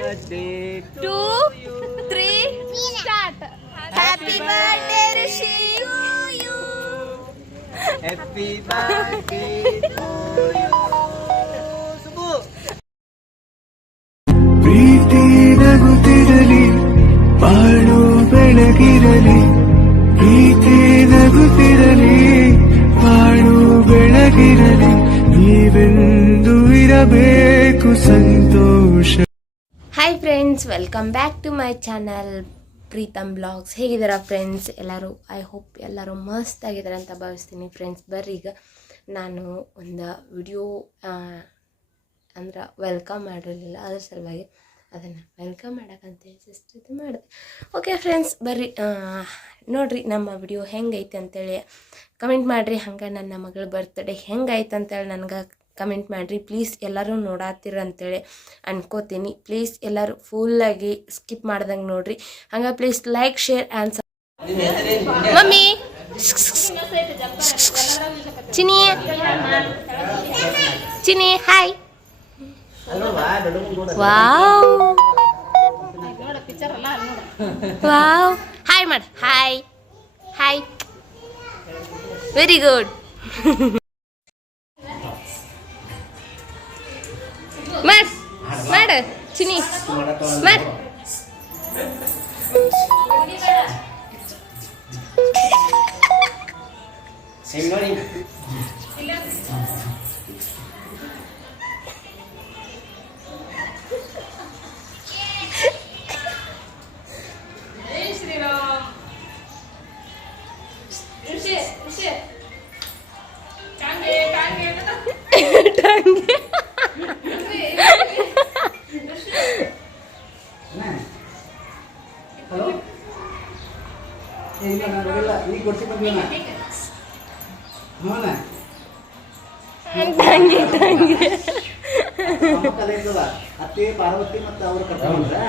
birthday to 2, 3, start. Happy birthday, Rishi. Happy birthday to you. Subu. ಪ್ರೀತಿ ನಗುತ್ತಿರಲಿ ಬಾಳು ಬೆಳಗಿರಲಿ ಪ್ರೀತಿ ನಗುತ್ತಿರಲಿ ಬಾಳು ಬೆಳಗಿರಲಿ ನೀವೆಂದು ಇರಬೇಕು ಸಂತೋಷ. Hi friends, welcome back to my channel Preetam blogs. ಹೇಗಿದ್ದೀರಾ ಫ್ರೆಂಡ್ಸ್ ಎಲ್ಲರೂ? ಐ ಹೋಪ್ ಎಲ್ಲರೂ ಮಸ್ತ್ ಆಗಿದ್ದಾರೆ ಅಂತ ಭಾವಿಸ್ತೀನಿ. ಫ್ರೆಂಡ್ಸ್ ಬರ್ರಿ, ಈಗ ನಾನು ಒಂದು ವಿಡಿಯೋ ಅಂದ್ರೆ ವೆಲ್ಕಮ್ ಮಾಡಿರಲಿಲ್ಲ, ಅದ್ರ ಸಲುವಾಗಿ ಅದನ್ನು ವೆಲ್ಕಮ್ ಮಾಡೋಕ್ಕಂತ ಜಸ್ಟ್ ಇದು ಮಾಡಿದೆ. ಓಕೆ ಫ್ರೆಂಡ್ಸ್ ಬರ್ರಿ, ನೋಡಿರಿ ನಮ್ಮ ವಿಡಿಯೋ ಹೆಂಗೈತೆ ಅಂತೇಳಿ ಕಮೆಂಟ್ ಮಾಡಿರಿ. ಹಂಗೆ ನನ್ನ ಮಗಳ ಬರ್ತ್ಡೇ ಹೆಂಗೈತೆ ಅಂತೇಳಿ ನನಗೆ ಕಮೆಂಟ್ ಮಾಡಿರಿ ಪ್ಲೀಸ್. ಎಲ್ಲರೂ ನೋಡಾತೀರ ಅಂತೇಳಿ ಅನ್ಕೋತೀನಿ. ಪ್ಲೀಸ್ ಎಲ್ಲರೂ ಫುಲ್ಲಾಗಿ ಸ್ಕಿಪ್ ಮಾಡ್ದಂಗೆ ನೋಡಿರಿ. ಹಂಗೆ please like, share and mummy Chini Chini hi. Wow wow, hi ಮಾಡು. Hi hi, very good. ಮಾಡು ಚಿನಿ ಮಾಡು. ಅತ್ತೆ ಪಾರ್ವತಿ ಮತ್ತು ಅವ್ರು ಕರ್ಕೊಂಡ್ರೆ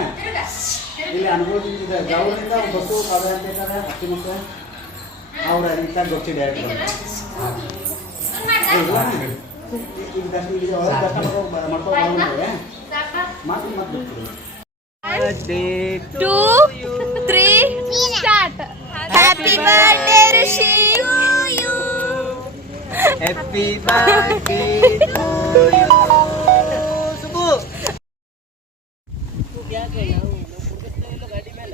ಇಲ್ಲಿ ಅನುಭವದಿಂದ ಗೌರಿಂದ ಬಸ್ಸು ಪಾದ ಅಂತ ಅತ್ತಿ ಮಕ್ಕಳು ಅವ್ರ ಇಂಥ ಗೊತ್ತಿ direct Birthday 2, 3, start. Happy birthday, Rishi. Happy birthday to you. Subu. क्या गया हूँ गाड़ी में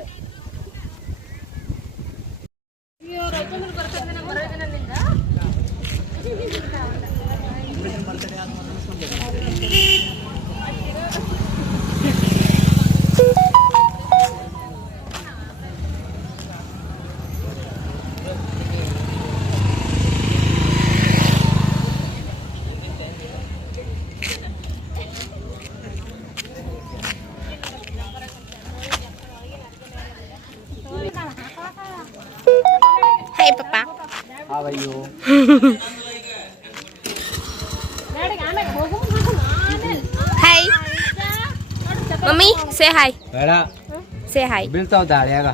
Hi Papa. How are you? Hi. Mommy, say hi. ಬೇಡ Say hi. ಬೀಳ್ತಾವ ದಾಳ್ಯಾಗ.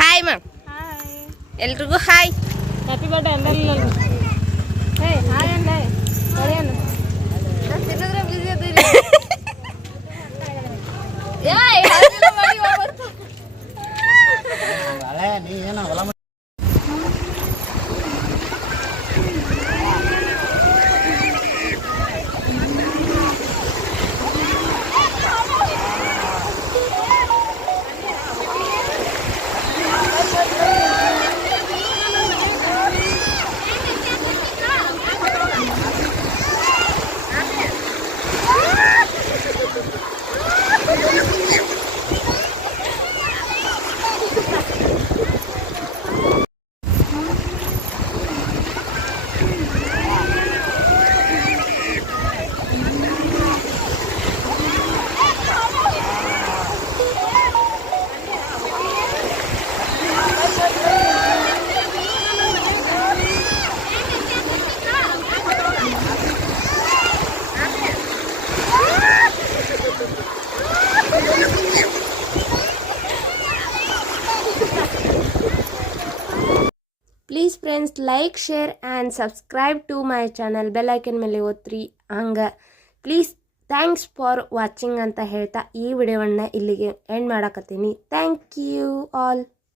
Hi ma'am. ಎಲ್ರಿಗೂ ಹಾಯ್. ಹ್ಯಾಪಿ ಬರ್ಡೇ ಅಂದಲ್ಲ. ಹೇ ಹಾಯ್ ಅಂದೆ. ಸರಿಯಲ್ಲ. ತಿನ್ನದ್ರೆ ಬಿಸಿ ಅದೀರಿ. ಯಾಯ್ ಹಾಗೆ ಮಾಡಿ ಹೋಗ್ತು. ಅಳೆ ನೀ ಏನ ಹೊಲ please friends like share and subscribe to my channel. Bell icon ಮೇಲೆ ಒತ್ತಿರಿ. ಹಂಗೆ ಪ್ಲೀಸ್ ಥ್ಯಾಂಕ್ಸ್ ಫಾರ್ ವಾಚಿಂಗ್ ಅಂತ ಹೇಳ್ತಾ ಈ ವಿಡಿಯೋವನ್ನು ಇಲ್ಲಿಗೆ ಎಂಡ್ ಮಾಡಕತ್ತೀನಿ. Thank you all.